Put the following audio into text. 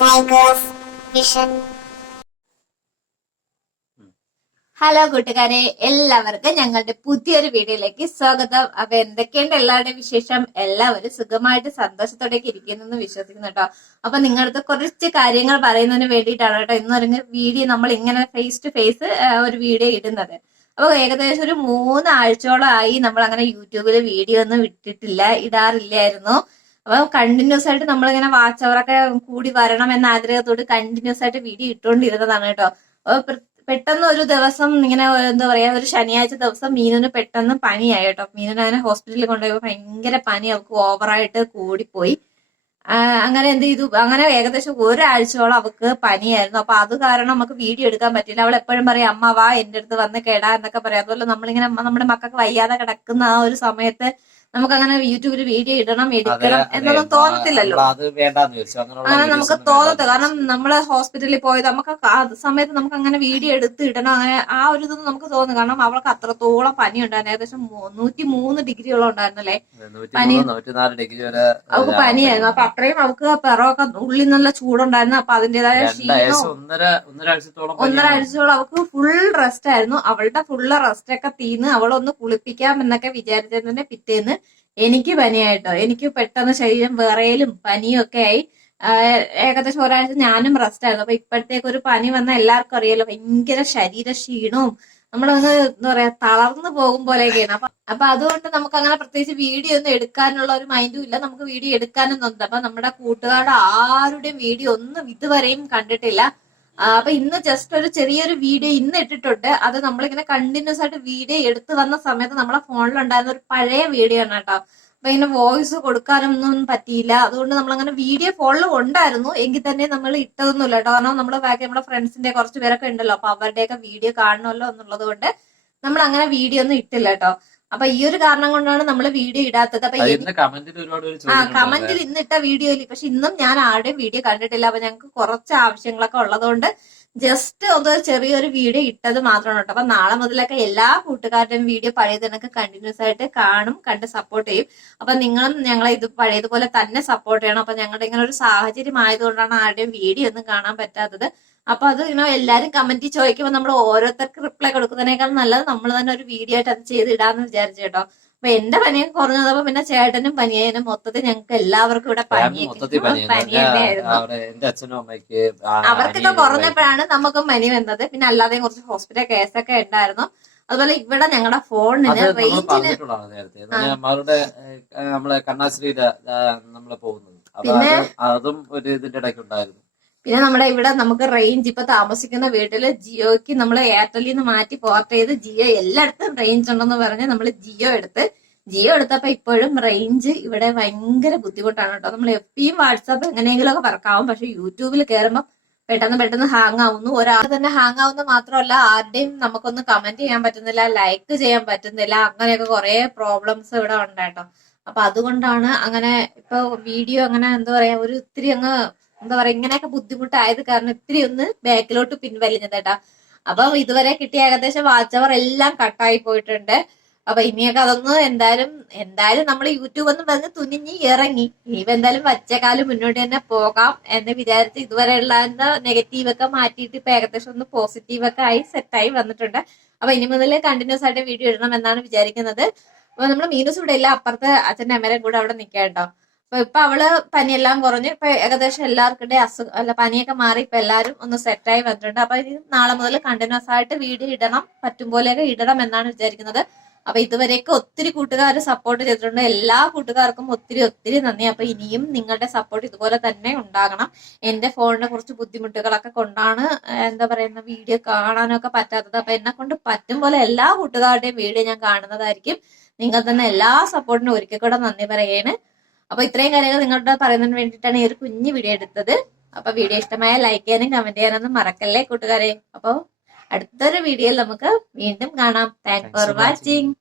Tigers Vision. Hello കൂട്ടുകാരെ, എല്ലാവർക്കും ഞങ്ങളുടെ പുതിയൊരു വീഡിയോയിലേക്ക് സ്വാഗതം. അപ്പൊ എന്തൊക്കെയുണ്ട് എല്ലാവരുടെയും വിശേഷം? എല്ലാവരും സുഖമായിട്ട് സന്തോഷത്തോടെ ഇരിക്കുന്നു വിശ്വസിക്കുന്നു കേട്ടോ. അപ്പൊ നിങ്ങളുടെ കുറച്ച് കാര്യങ്ങൾ പറയുന്നതിന് വേണ്ടിയിട്ടാണ് കേട്ടോ ഇന്നൊരു വീഡിയോ നമ്മൾ ഇങ്ങനെ ഫേസ് ടു ഫേസ് ഒരു വീഡിയോ ഇടുന്നത്. അപ്പൊ ഏകദേശം ഒരു 3 ആഴ്ചയോളമായി നമ്മൾ അങ്ങനെ യൂട്യൂബിൽ വീഡിയോ ഒന്നും ഇടാറില്ലായിരുന്നു. അപ്പൊ കണ്ടിന്യൂസ് ആയിട്ട് നമ്മളിങ്ങനെ വാച്ച് അവറൊക്കെ കൂടി വരണം എന്ന ആഗ്രഹത്തോട് കണ്ടിന്യൂസ് ആയിട്ട് വീഡിയോ ഇട്ടുകൊണ്ടിരുന്നതാണ് കേട്ടോ. അപ്പൊ പെട്ടെന്ന് ഒരു ദിവസം ഇങ്ങനെ എന്താ പറയാ, ഒരു ശനിയാഴ്ച ദിവസം മീനുന് പെട്ടെന്ന് പനിയായി കേട്ടോ. മീനുനെ അങ്ങനെ ഹോസ്പിറ്റലിൽ കൊണ്ടുപോയപ്പോ ഭയങ്കര പനി, അവൾക്ക് ഓവറായിട്ട് കൂടിപ്പോയി. അങ്ങനെ എന്ത് ചെയ്തു, അങ്ങനെ ഏകദേശം ഒരാഴ്ചയോളം അവൾക്ക് പനിയായിരുന്നു. അപ്പൊ അത് കാരണം നമുക്ക് വീഡിയോ എടുക്കാൻ പറ്റില്ല. അവൾ എപ്പോഴും പറയും, അമ്മ വാ എന്റെ അടുത്ത് വന്ന് കേടാ എന്നൊക്കെ പറയാം. അതുപോലെ നമ്മളിങ്ങനെ നമ്മുടെ മക്കൾക്ക് വയ്യാതെ കിടക്കുന്ന ആ ഒരു സമയത്ത് നമുക്ക് അങ്ങനെ യൂട്യൂബിൽ വീഡിയോ ഇടണം എടുക്കണം എന്നൊന്നും തോന്നത്തില്ലല്ലോ. അങ്ങനെ നമുക്ക് തോന്നത്തില്ല, കാരണം നമ്മള് ഹോസ്പിറ്റലിൽ പോയത് നമുക്ക് ആ സമയത്ത് നമുക്ക് അങ്ങനെ വീഡിയോ എടുത്ത് ഇടണം, അങ്ങനെ ആ ഒരു ഇതൊന്നും നമുക്ക് തോന്നുന്നു. കാരണം അവൾക്ക് അത്രത്തോളം പനി ഉണ്ടായിരുന്നു. ഏകദേശം 103 ഡിഗ്രിയോളം ഉണ്ടായിരുന്നല്ലേ പനി, അവൾക്ക് പനിയായിരുന്നു. അപ്പൊ അത്രയും അവൾക്ക് പിറവൊക്കെ ഉള്ളിൽ നല്ല ചൂടുണ്ടായിരുന്നു. അപ്പൊ അതിന്റേതായ ക്ഷീണവും 1.5 ആഴ്ചയോളം അവൾക്ക് ഫുൾ റെസ്റ്റ് ആയിരുന്നു. അവളുടെ ഫുള്ള് റെസ്റ്റ് ഒക്കെ തീർന്ന് അവളൊന്ന് കുളിപ്പിക്കാം എന്നൊക്കെ വിചാരിച്ചതിന്റെ പിറ്റേന്ന് എനിക്ക് പനിയായിട്ടോ. എനിക്ക് പെട്ടെന്ന് ശരീരം വിറയലും പനിയും ഒക്കെ ആയി. ഏകദേശം ഒരാഴ്ച ഞാനും റെസ്റ്റ് ആയിരുന്നു. അപ്പൊ ഇപ്പോഴത്തേക്ക് ഒരു പനി വന്ന എല്ലാവർക്കും അറിയാലോ, ഭയങ്കര ശരീര ക്ഷീണവും നമ്മളൊന്ന് എന്താ പറയാ തളർന്നു പോകും പോലെയൊക്കെയാണ്. അപ്പൊ അതുകൊണ്ട് നമുക്ക് അങ്ങനെ പ്രത്യേകിച്ച് വീഡിയോ ഒന്നും എടുക്കാനുള്ള ഒരു മൈൻഡും ഇല്ല, നമുക്ക് വീഡിയോ എടുക്കാനും തോന്നില്ല. അപ്പൊ നമ്മുടെ കൂട്ടുകാരുടെ ആരുടെയും വീഡിയോ ഒന്നും ഇതുവരെയും കണ്ടിട്ടില്ല. അപ്പൊ ഇന്ന് ജസ്റ്റ് ഒരു ചെറിയൊരു വീഡിയോ ഇന്ന് ഇട്ടിട്ടുണ്ട്. അത് നമ്മളിങ്ങനെ കണ്ടിന്യൂസ് ആയിട്ട് വീഡിയോ എടുത്തു വന്ന സമയത്ത് നമ്മളെ ഫോണിലുണ്ടായിരുന്ന ഒരു പഴയ വീഡിയോ ആണ് കേട്ടോ. അപ്പൊ ഇങ്ങനെ വോയിസ് കൊടുക്കാനൊന്നും പറ്റിയില്ല. അതുകൊണ്ട് നമ്മളങ്ങനെ വീഡിയോ ഫോണിൽ ഉണ്ടായിരുന്നു, എങ്കിൽ തന്നെ നമ്മൾ ഇട്ടതൊന്നുമില്ല കേട്ടോ. കാരണം നമ്മള് ബാക്കി നമ്മുടെ ഫ്രണ്ട്സിന്റെ കുറച്ച് പേരൊക്കെ ഉണ്ടല്ലോ, അപ്പൊ അവരുടെയൊക്കെ വീഡിയോ കാണണമല്ലോ എന്നുള്ളത് കൊണ്ട് നമ്മൾ അങ്ങനെ വീഡിയോ ഒന്നും ഇട്ടില്ല കേട്ടോ. അപ്പൊ ഈ ഒരു കാരണം കൊണ്ടാണ് നമ്മൾ വീഡിയോ ഇടാത്തത്. അപ്പൊ കമന്റിൽ ഇന്നിട്ട വീഡിയോയിൽ പക്ഷെ ഇന്നും ഞാൻ ആരുടെയും വീഡിയോ കണ്ടിട്ടില്ല. അപ്പൊ ഞങ്ങൾക്ക് കുറച്ച് ആവശ്യങ്ങളൊക്കെ ഉള്ളതുകൊണ്ട് ജസ്റ്റ് ഒന്ന് ചെറിയൊരു വീഡിയോ ഇട്ടത് മാത്രമാണ് കേട്ടോ. അപ്പൊ നാളെ മുതലൊക്കെ എല്ലാ കൂട്ടുകാരുടെയും വീഡിയോ പഴയതിനൊക്കെ കണ്ടിന്യൂസ് ആയിട്ട് കാണും, കണ്ട് സപ്പോർട്ട് ചെയ്യും. അപ്പൊ നിങ്ങളും ഞങ്ങളെ ഇത് പഴയതുപോലെ തന്നെ സപ്പോർട്ട് ചെയ്യണം. അപ്പൊ ഞങ്ങളുടെ ഇങ്ങനെ ഒരു സാഹചര്യം ആയതുകൊണ്ടാണ് ആരുടെയും വീഡിയോ ഒന്നും കാണാൻ പറ്റാത്തത്. അപ്പൊ അത് ഇങ്ങനെ എല്ലാരും കമന്റ് ചോദിക്കുമ്പോൾ നമ്മൾ ഓരോരുത്തർക്ക് റിപ്ലൈ കൊടുക്കുന്നതിനേക്കാൾ നല്ലത് നമ്മൾ തന്നെ ഒരു വീഡിയോ ആയിട്ട് അത് ചെയ്ത് ഇടാന്ന് വിചാരിച്ചു കേട്ടോ. അപ്പൊ എന്റെ പനിയൊക്കെ കുറഞ്ഞതപ്പോ പിന്നെ ചേട്ടനും പനിയായിരുന്നു. മൊത്തത്തിൽ ഞങ്ങൾക്ക് എല്ലാവർക്കും ഇവിടെ പനിയായിരുന്നു. അവർക്കൊക്കെ കുറഞ്ഞപ്പോഴാണ് നമുക്കും പനി വന്നത്. പിന്നെ അല്ലാതെ കുറച്ച് ഹോസ്പിറ്റൽ കേസൊക്കെ ഉണ്ടായിരുന്നു. അതുപോലെ ഇവിടെ ഞങ്ങളുടെ ഫോണിന് റേഞ്ചിന് പിന്നെ അതും ഒരു ഇതിന്റെ ഇടയ്ക്ക് ഉണ്ടായിരുന്നു. പിന്നെ നമ്മുടെ ഇവിടെ നമുക്ക് റേഞ്ച് ഇപ്പൊ താമസിക്കുന്ന വീട്ടില് ജിയോക്ക് നമ്മൾ എയർടെലിൽ നിന്ന് മാറ്റി പോർട്ട് ചെയ്ത് ജിയോ എല്ലായിടത്തും റേഞ്ച് ഉണ്ടെന്ന് പറഞ്ഞ് നമ്മൾ ജിയോ എടുത്തപ്പോ ഇപ്പോഴും റേഞ്ച് ഇവിടെ ഭയങ്കര ബുദ്ധിമുട്ടാണ് കേട്ടോ. നമ്മൾ എഫ്ബിയും വാട്സാപ്പ് എങ്ങനെയെങ്കിലും ഒക്കെ വർക്കാവും, പക്ഷെ യൂട്യൂബിൽ കയറുമ്പോൾ പെട്ടെന്ന് ഹാങ് ആവുന്നു. ഒരാൾ തന്നെ ഹാങ് ആവുന്ന മാത്രമല്ല, ആരുടെയും നമുക്കൊന്ന് കമന്റ് ചെയ്യാൻ പറ്റുന്നില്ല, ലൈക്ക് ചെയ്യാൻ പറ്റുന്നില്ല, അങ്ങനെയൊക്കെ കുറെ പ്രോബ്ലംസ് ഇവിടെ ഉണ്ട് കേട്ടോ. അപ്പൊ അതുകൊണ്ടാണ് അങ്ങനെ ഇപ്പൊ വീഡിയോ അങ്ങനെ എന്താ പറയാ ഒരു ഇത്തിരി അങ്ങ് എന്താ പറയാ ഇങ്ങനെയൊക്കെ ബുദ്ധിമുട്ടായത് കാരണം ഇത്തിരി ഒന്ന് ബാക്കിലോട്ട് പിൻവലിഞ്ഞത് കേട്ടാ. അപ്പൊ ഇതുവരെ കിട്ടിയ ഏകദേശം വാച്ച് അവർ എല്ലാം കട്ടായി പോയിട്ടുണ്ട്. അപ്പൊ ഇനിയൊക്കെ അതൊന്ന് എന്തായാലും നമ്മൾ യൂട്യൂബ് ഒന്ന് വന്ന് തുനിഞ്ഞ് ഇറങ്ങി ഇനിയിപ്പോ എന്തായാലും വച്ചകാലം മുന്നോട്ട് തന്നെ പോകാം എന്ന് വിചാരിച്ച് ഇതുവരെയുള്ള നെഗറ്റീവ് ഒക്കെ മാറ്റിയിട്ട് ഇപ്പൊ ഏകദേശം ഒന്ന് പോസിറ്റീവ് ഒക്കെ ആയി സെറ്റായി വന്നിട്ടുണ്ട്. അപ്പൊ ഇനി മുതൽ കണ്ടിന്യൂസ് ആയിട്ട് വീഡിയോ ഇടണം എന്നാണ് വിചാരിക്കുന്നത്. അപ്പൊ നമ്മള് മീനൂസ് ഇവിടെ ഇല്ല, അപ്പുറത്തെ അച്ഛൻ്റെ അമ്മേരെ കൂടെ അവിടെ നിൽക്കാം കേട്ടോ. ഇപ്പൊ അവള് പനിയെല്ലാം കുറഞ്ഞു, ഇപ്പൊ ഏകദേശം എല്ലാവർക്കും പനിയൊക്കെ മാറി ഇപ്പൊ എല്ലാരും ഒന്ന് സെറ്റായി വന്നിട്ടുണ്ട്. അപ്പൊ ഇനി നാളെ മുതൽ കണ്ടിന്യൂസ് ആയിട്ട് വീഡിയോ ഇടണം, പറ്റും പോലെയൊക്കെ ഇടണം എന്നാണ് വിചാരിക്കുന്നത്. അപ്പൊ ഇതുവരെയൊക്കെ ഒത്തിരി കൂട്ടുകാർ സപ്പോർട്ട് ചെയ്തിട്ടുണ്ട്. എല്ലാ കൂട്ടുകാർക്കും ഒത്തിരി നന്ദി. അപ്പൊ ഇനിയും നിങ്ങളുടെ സപ്പോർട്ട് ഇതുപോലെ തന്നെ ഉണ്ടാകണം. എന്റെ ഫോണിനെ കുറച്ച് ബുദ്ധിമുട്ടുകളൊക്കെ കൊണ്ടാണ് എന്താ പറയുന്ന വീഡിയോ കാണാനൊക്കെ പറ്റാത്തത്. അപ്പൊ എന്നെ കൊണ്ട് പറ്റും പോലെ എല്ലാ കൂട്ടുകാരുടെയും വീഡിയോ ഞാൻ കാണുന്നതായിരിക്കും. നിങ്ങൾ തന്നെ എല്ലാ സപ്പോർട്ടിനും ഒരിക്കൽ കൂടെ നന്ദി പറയാണ്. അപ്പൊ ഇത്രയും കാര്യങ്ങൾ നിങ്ങളുടെ പറയുന്നതിന് വേണ്ടിയിട്ടാണ് ഈ ഒരു കുഞ്ഞു വീഡിയോ എടുത്തത്. അപ്പൊ വീഡിയോ ഇഷ്ടമായ ലൈക്ക് ചെയ്യാനും കമന്റ് ചെയ്യാനൊന്നും മറക്കല്ലേ കൂട്ടുകാരെ. അപ്പൊ അടുത്തൊരു വീഡിയോയിൽ നമുക്ക് വീണ്ടും കാണാം. Thanks for watching.